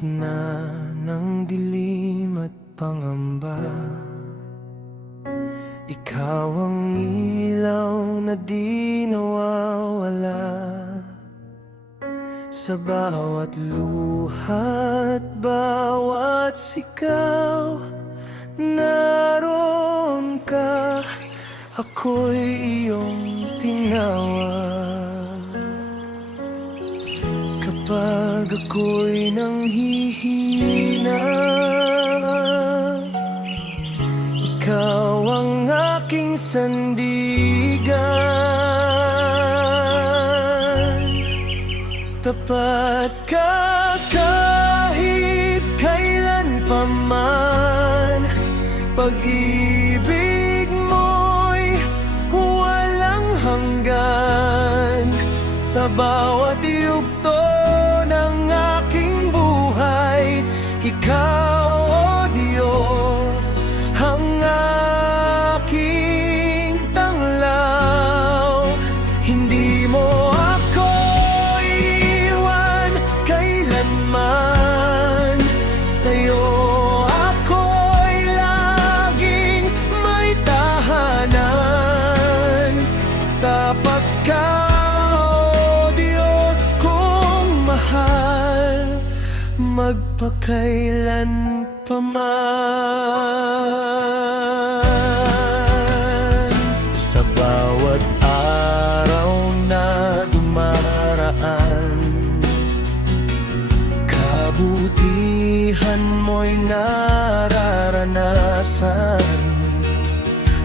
gitna ng dilim at pangamba, ikaw ang ilaw na di nawawala. Sa bawat luha at bawat sigaw, naroon ka, ako'y iyong tinawag. Kapag ako'y nanghihina, ikaw ang aking sandigan. Tapat ka kahit kailan pa man, pag-ibig mo'y walang hanggan. Sa bawat yugto ng aking buhay, ikaw, o Diyos, ang aking tanglaw. Hindi mo ako iwan kailanman, sa'yo ako'y laging may tahanan. Tapat ka, magpakailan pa man. Sa bawat araw na dumaraan, kabutihan mo'y nararanasan.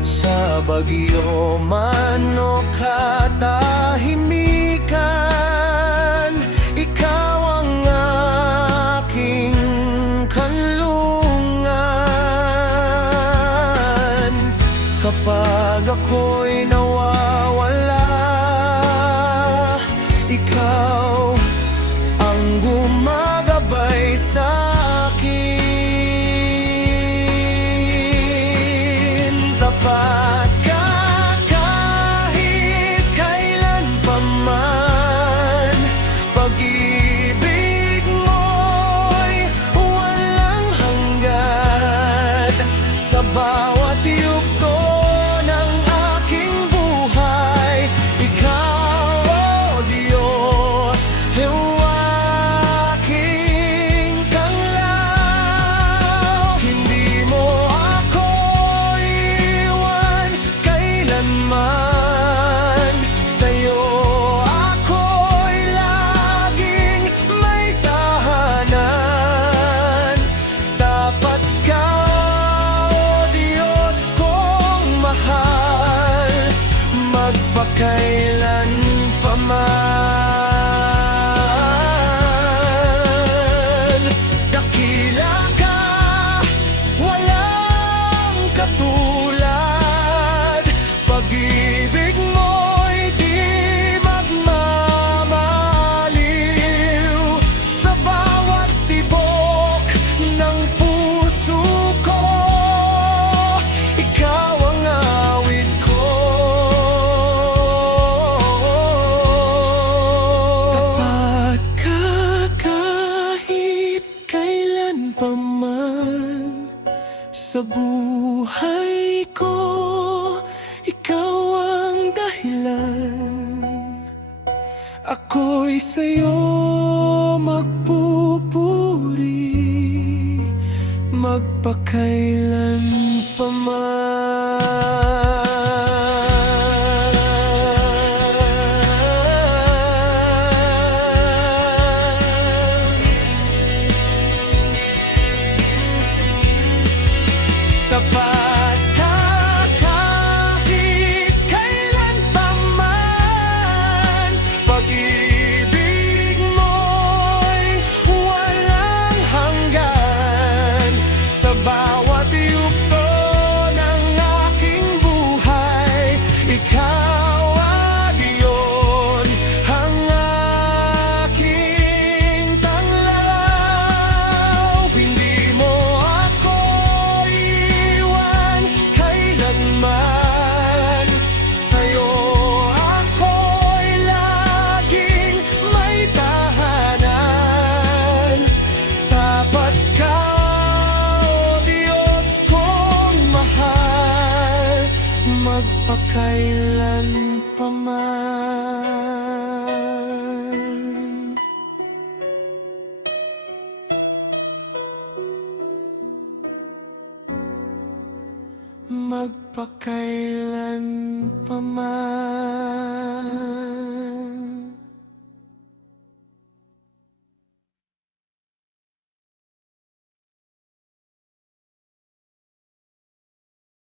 Sa bagyo man o katahimikan, ikaw ang aking kanlungan. Kapag ako'y nawawala, ikaw ang gumagabay sa'kin. Tapat ka kahit kailan pa man, pag-ibig mo'y walang hanggan. Sa bawat yugto ng aking buhay, ikaw, o Diyos, ang aking tanglaw. Hindi mo ako iwan kailanman, sa'yo ako'y laging may tahanan. Tapat ka, o Diyos kong mahal, magpakailan pa man. Dakila ka, walang katulad, pag-ibig mo'y di magmamaliw. Sa bawat tibok ng puso ko, ikaw ang awit ko. Tapat ka kahit kailan pa man, sa buhay ko, ikaw ang dahilan. Ako'y sa'yo magpupuri, magpakailan pa man. Tapat ka kahit kailan pa man, pag-ibig mo'y walang hanggan. Sa bawat yugto magpakailan pa man.